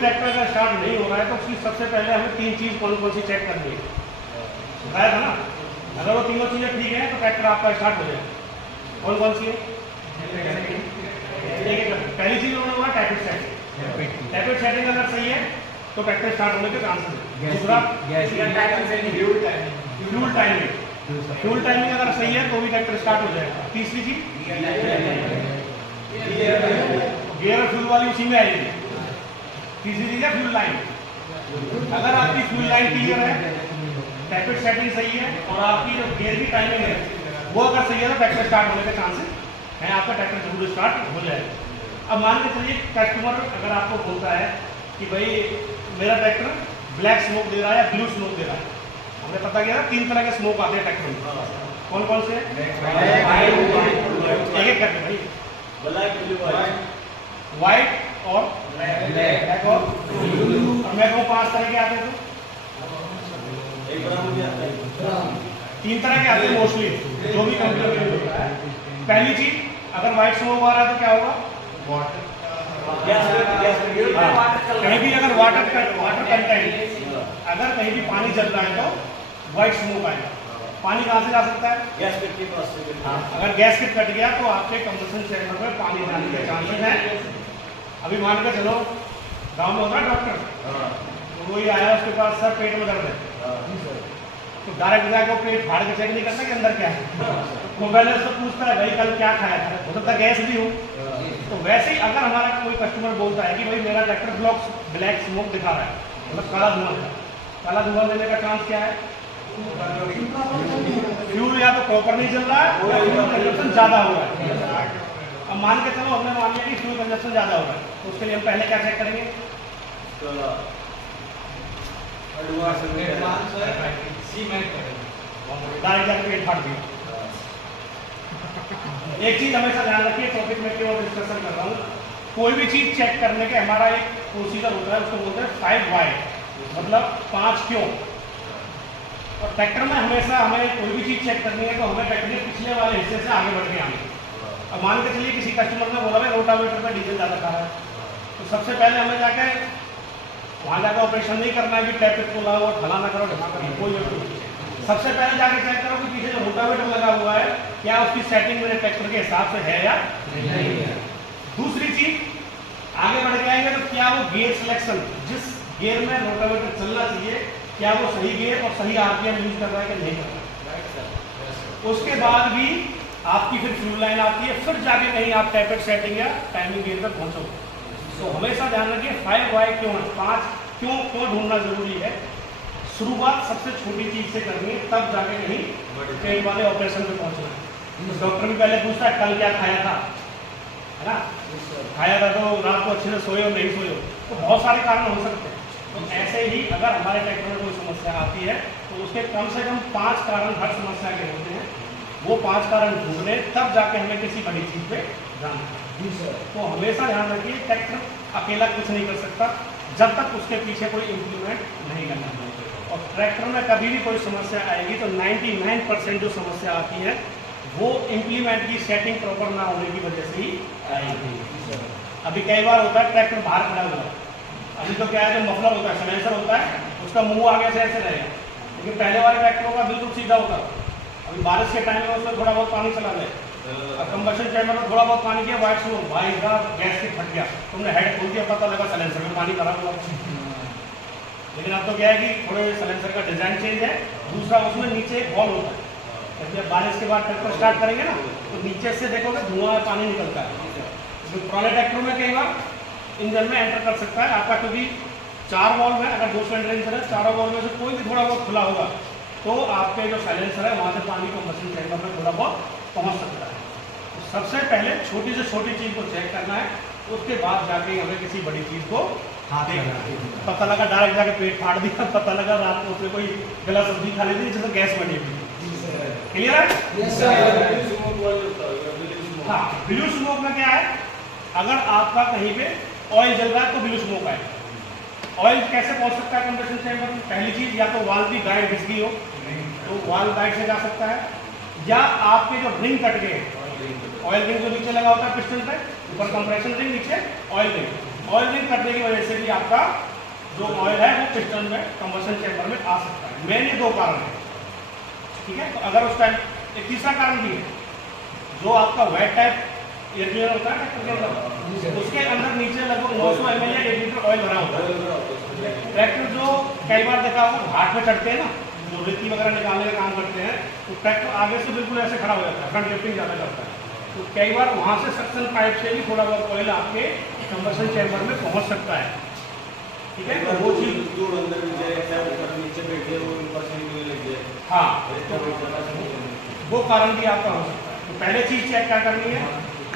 Tractor अगर start नहीं हो रहा है तो उसकी सबसे पहले हमें 3 चीज़ कौन कौन सी चेक करनी है, बताया था ना। अगर वो तीनों चीज़ें ठीक है तो ट्रैक्टर आपका स्टार्ट हो जाएगा। कौन कौन सी है? पहली चीज़ होगा टैपिड सेटिंग। टैपिड सेटिंग अगर सही है तो ट्रैक्टर स्टार्ट होने के चांसेस है। दूसरा फ्यूल टाइमिंग अगर सही है तो भी ट्रैक्टर स्टार्ट हो जाएगा। तीसरी चीज गियर और फ्यूल वाली उसी में आएगी। तीसरी चीज है फ्यूल लाइन। अगर आपकी फ्यूल लाइन क्लियर है, टैपिड सेटिंग सही है और आपकी जो गियर की टाइमिंग है वो अगर सही है तो ट्रैक्टर स्टार्ट होने के चांसेस है, आपका ट्रैक्टर जरूर स्टार्ट हो जाएगा। अब मान के चलिए कस्टमर अगर आपको बोलता है कि भाई मेरा ट्रैक्टर ब्लैक स्मोक दे रहा है या ब्लू स्मोक दे रहा है। हमें पता गया 3 तरह के स्मोक आते हैं ट्रैक्टर में। कौन कौन से? एक एक करके भाई। व्हाइट और ब्लैक और मैं कहूँ 5 तरह के आते थे। 3 तरह के आते हैं मोस्टली, जो भी कंपनी में होता है। पहली चीज अगर व्हाइट स्मोक आ रहा है तो क्या होगा? कहीं भी अगर वाटर कंटेंट, अगर कहीं भी पानी चल रहा है तो व्हाइट स्मोक आएगा। पानी कहाँ से जा सकता है? गैस किट के पास से। अगर गैस किट कट गया तो आपके कंप्रेसर चैम्बर में पानी जाने के चांसेस हैं। अभी मान के चलो गांव में होता है डॉक्टर, तो वही आया उसके पास सर पेट में दर्द है, तो डायरेक्ट जाकर पेट फाड़ के चेक नहीं करता कि अंदर क्या है। वो पहले उसको पूछता है भाई कल क्या खाया था, हो सकता है गैस भी हो। तो वैसे ही अगर हमारा कोई कस्टमर बोलता है कि भाई मेरा ट्रैक्टर ब्लैक स्मोक दिखा रहा है, मतलब काला धुआं देने का चांस क्या है? फ्यूल या तो प्रॉपर नहीं चल रहा है या फ्यूल कंजप्शन ज्यादा हो रहा है। अब मान के चलो हमने मान लिया कि फ्यूल कंजप्शन ज्यादा हो रहा है, तो उसके लिए हम पहले क्या चेक करेंगे? डायरेक्ट जाकर पेट फाड़ दिया। एक चीज हमेशा ध्यान रखिए, टॉपिक में क्यों डिस्कशन कर रहा हूँ, कोई भी चीज चेक करने के हमारा एक प्रोसीजर होता है, उसको बोलते हैं 5 वाई, मतलब 5 क्यों। और ट्रैक्टर में हमेशा हमें कोई भी चीज चेक करनी है तो हमें ट्रैक्टर के पिछले वाले हिस्से से आगे बढ़ के आना। अब मान के चलिए किसी कस्टमर ने बोला भाई रोटावेटर में डीजल ज़्यादा खा रहा है, तो सबसे पहले हमें जाकर वहाँ जाकर ऑपरेशन नहीं करना है कि टैप को लाओ और फलाना करो ढका करो, कोई जरूरत नहीं। सबसे पहले जाके चेक करो कि पीछे जो रोटावेटर लगा हुआ है क्या उसकी सेटिंग मेरे ट्रैक्टर के हिसाब से है या नहीं है। दूसरी चीज आगे बढ़ के आएंगे तो क्या वो गियर सिलेक्शन, जिस गियर में रोटावेटर चलना चाहिए, क्या वो सही गियर और सही आरपीएम यूज कर रहा है कि नहीं कर रहा है। उसके बाद भी आपकी फिर फ्यूल लाइन आती है, फिर जाके कहीं आप टैपेड सेटिंग या टाइमिंग गियर पर पहुंचोगे। तो हमेशा ध्यान रखिए 5 वाई क्यों है, 5 क्यों ढूंढना जरूरी है। शुरुआत सबसे छोटी चीज से करनी है, तब जाके कहीं ट्रेन वाले ऑपरेशन पे पहुंचना है। तो डॉक्टर भी पहले पूछता है कल क्या खाया था, है ना? खाया था तो रात को अच्छे से सोए हो नहीं सोए हो, तो बहुत सारे कारण हो सकते हैं। तो ऐसे ही अगर हमारे ट्रैक्टर में कोई समस्या आती है तो उसके कम से कम 5 कारण हर समस्या के होते हैं। वो 5 कारण ढूंढने तब जाके हमें किसी बड़ी चीज पे जाना है। तो हमेशा ध्यान रखिए ट्रैक्टर अकेला कुछ नहीं कर सकता जब तक उसके पीछे कोई इम्प्लीमेंट नहीं करना है। और ट्रैक्टर में कभी भी कोई समस्या आएगी तो 99% जो समस्या आती है वो इम्प्लीमेंट की सेटिंग प्रॉपर ना होने की वजह से ही आएगी। अभी कई बार होता है ट्रैक्टर बाहर खड़ा हुआ है, अभी तो क्या है जो मफलर होता है, साइलेंसर होता है, उसका मुंह आगे से ऐसे रहेगा, लेकिन पहले वाले ट्रैक्टरों का बिल्कुल सीधा होता है। अभी बारिश के टाइम में उसमें थोड़ा बहुत पानी चला जाए, कंबशन चैम्बर में थोड़ा बहुत पानी किया, वाइट स्मोक, भाई साहब गैस की फट गया, तुमने हेड खोल दिया, पता लगा साइलेंसर में पानी भरा हुआ। लेकिन अब तो क्या है कि थोड़े साइलेंसर का डिजाइन चेंज है, दूसरा उसमें नीचे एक बॉल होता है, जब बारिश के बाद ट्रैक्टर स्टार्ट करेंगे ना तो नीचे से देखोगे धुआं पानी निकलता है। तो पुराने ट्रैक्टर में कई बार इंजन में एंटर कर सकता है आपका, क्योंकि 4 वॉल्व है, अगर 2 सिलेंडर इंजन है, 4 वॉल्व में से कोई भी थोड़ा बहुत खुला होगा तो आपके जो साइलेंसर है वहाँ से पानी को मशीन चैम्बर में थोड़ा बहुत पहुँच सकता है। तो सबसे पहले छोटी से छोटी चीज़ को चेक करना है, उसके बाद जाके हमें किसी बड़ी चीज़ को देखना है। पता लगा डायरेक्ट जाके पेट फाड़ दिया, पता लगा रात को उसमें कोई गला सब्जी खा ली थी जिससे गैस बनी हुई। क्लियर है? हाँ, ब्लू स्मोक में क्या है, अगर आपका कहीं पे ऑयल जल रहा है तो ब्लू स्मोक आए। ऑयल कैसे पहुंच सकता है कंप्रेसर चैम्बर में? पहली चीज या तो वाल्व की गाइड घिस गई हो तो वाल्व गाइड से जा सकता है, या आपके जो रिंग कट गए, ऑयल रिंग जो नीचे लगा होता है पिस्टन पे, ऊपर कंप्रेशन रिंग, नीचे ऑयल रिंग, ऑयल लीक करने की वजह से भी आपका जो ऑयल है वो पिस्टन में कंबशन चैम्बर में आ सकता है। मेन ये 2 कारण है, ठीक है। तो अगर उस टाइम एक तीसरा कारण भी है, जो आपका वेट टाइप एयर क्लीनर होता है ट्रैक्टर के अंदर, उसके अंदर नीचे लगभग 900 ml या 1 लीटर ऑयल भरा होता है। ट्रैक्टर जो कई बार देखा होगा घाट में चढ़ते हैं ना, जो रेती वगैरह निकालने का काम करते हैं, तो ट्रैक्टर आगे से बिल्कुल ऐसे खड़ा हो जाता है, फ्रंट लिफ्टिंग ज़्यादा करता है, तो कई बार वहाँ से सक्शन पाइप से भी थोड़ा बहुत ऑयल आपके कंबशन चैम्बर में पहुँच सकता है, ठीक है। तो वो चीज़ हाँ, वो कारण भी आपका हो सकता है। तो पहले चीज़ चेक क्या करनी है,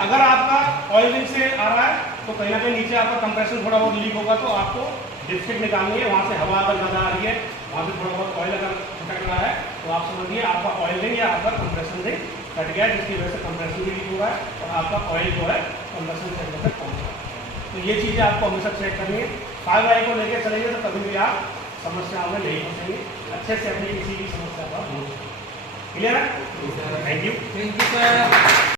अगर आपका ऑयल लीक से आ रहा है तो कहीं ना कहीं नीचे आपका कंप्रेसर थोड़ा बहुत लीक होगा, तो आपको डिस्ट्रिक्ट निकालनी है, वहाँ से हवा अगर ज़्यादा आ रही है, वहाँ से थोड़ा बहुत ऑयल अगर खटक रहा है, तो आप समझिए आपका ऑयल रिंग या आपका कंप्रेसर रिंग कट गया, जिसकी वजह से कंप्रेसर भी लीक हो रहा है और आपका ऑयल जो है कंप्रेसर चैम्बर तक पहुँच रहा है। तो ये चीज़ें आपको हमेशा चेक करनी है। 5 वाई को लेकर चलेंगे तो कभी भी आप समस्याओं में नहीं फंसेंगे, अच्छे से अपनी किसी भी समस्या का क्लियर है। Thank you sir.